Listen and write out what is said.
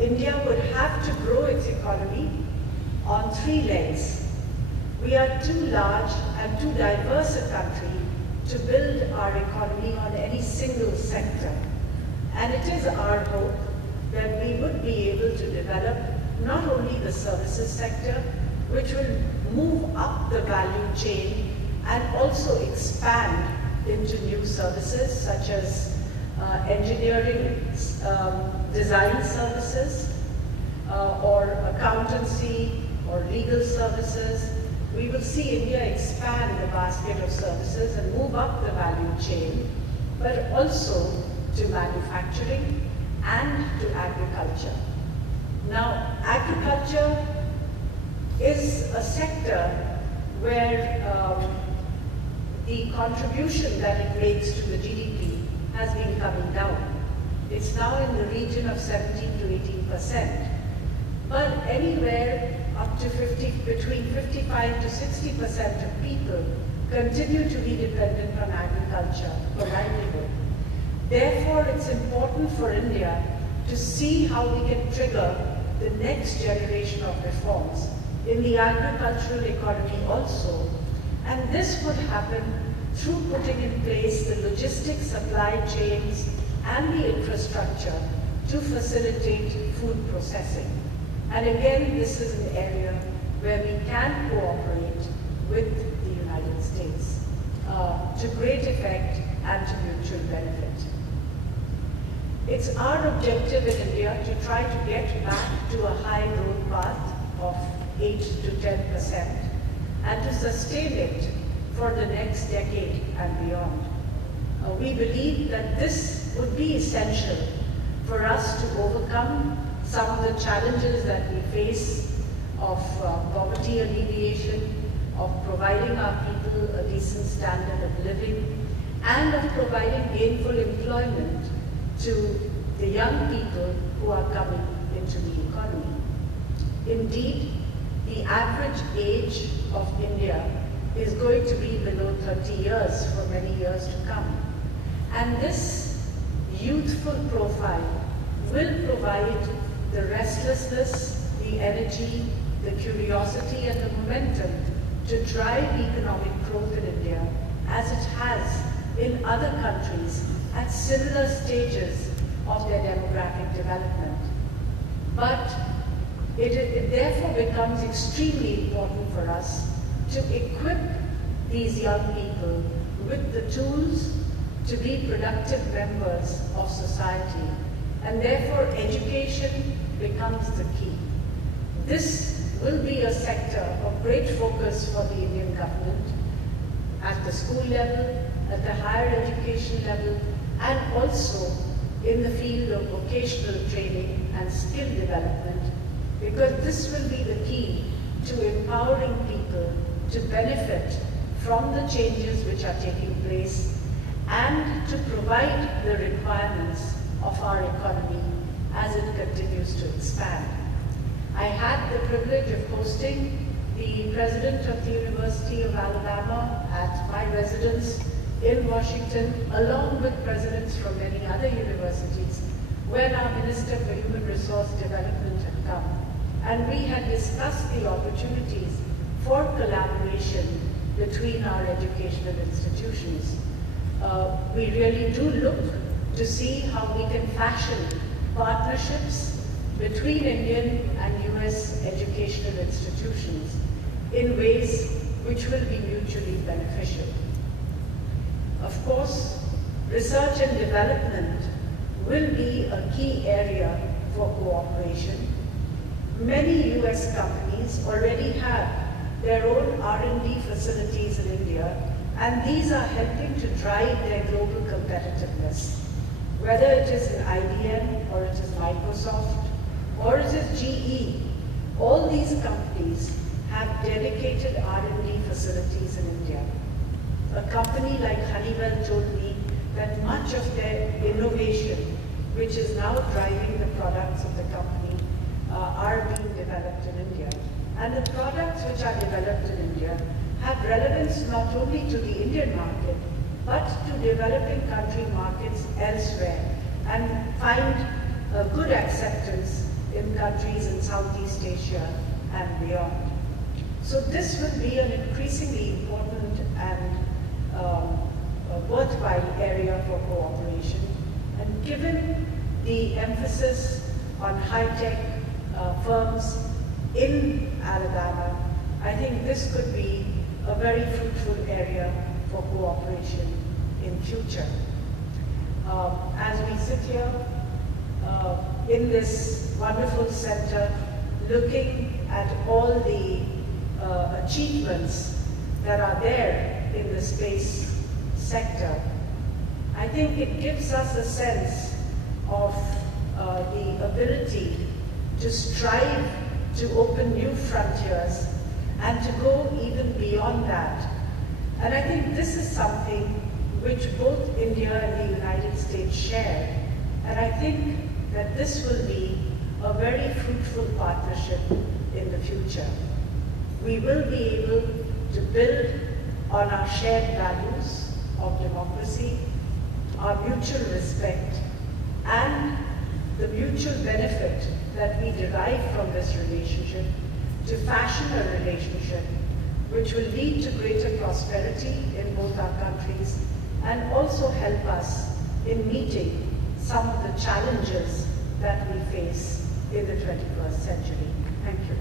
India would have to grow its economy on three legs. We are too large and too diverse a country to build our economy on any single sector. And it is our hope that we would be able to develop not only the services sector, which will move up the value chain and also expand into new services such as engineering, design services, or accountancy or legal services. We will see India expand the basket of services and move up the value chain, but also to manufacturing and to agriculture. Now, agriculture is a sector where the contribution that it makes to the GDP has been coming down. It's now in the region of 17 to 18%, but anywhere up to between 55 to 60% of people continue to be dependent on agriculture for livelihood. Therefore, it's important for India to see how we can trigger the next generation of reforms in the agricultural economy also. And this would happen through putting in place the logistics, supply chains, and the infrastructure to facilitate food processing. And again, this is an area where we can cooperate with the United States to great effect and to mutual benefit. It's our objective in India to try to get back to a high growth path of 8 to 10% and to sustain it for the next decade and beyond. We believe that this would be essential for us to overcome some of the challenges that we face of poverty alleviation, of providing our people a decent standard of living, and of providing gainful employment to the young people who are coming into the economy. Indeed, the average age of India is going to be below 30 years for many years to come. And this youthful profile will provide the restlessness, the energy, the curiosity, and the momentum to drive economic growth in India as it has in other countries at similar stages of their demographic development. But it therefore becomes extremely important for us to equip these young people with the tools to be productive members of society. And therefore, education becomes the key. This will be a sector of great focus for the Indian government at the school level, at the higher education level, and also in the field of vocational training and skill development, because this will be the key to empowering people to benefit from the changes which are taking place and to provide the requirements of our economy as it continues to expand. I had the privilege of hosting the president of the University of Alabama at my residence in Washington, along with presidents from many other universities, when our Minister for Human Resource Development had come. And we had discussed the opportunities for collaboration between our educational institutions. We really do look to see how we can fashion partnerships between Indian and US educational institutions in ways which will be mutually beneficial. Of course, research and development will be a key area for cooperation. Many US companies already have their own R&D facilities in India, and these are helping to drive their global competitiveness. Whether it is in IBM, or it is Microsoft, or it is GE, all these companies have dedicated R&D facilities in India. A company like Honeywell told me that much of their innovation, which is now driving the products of the company, are being developed in India. And the products which are developed in India have relevance not only to the Indian market, but to developing country markets elsewhere, and find a good acceptance in countries in Southeast Asia and beyond. So this will be an increasingly important and worthwhile area for cooperation. And given the emphasis on high-tech firms in Alabama, I think this could be a very fruitful area for cooperation in future. As we sit here in this wonderful center, looking at all the achievements that are there in the space sector, I think it gives us a sense of the ability to strive to open new frontiers and to go even beyond that. And I think this is something which both India and the United States share. And I think that this will be a very fruitful partnership in the future. We will be able to build on our shared values of democracy, our mutual respect, and the mutual benefit that we derive from this relationship to fashion a relationship which will lead to greater prosperity in both our countries and also help us in meeting some of the challenges that we face in the 21st century. Thank you.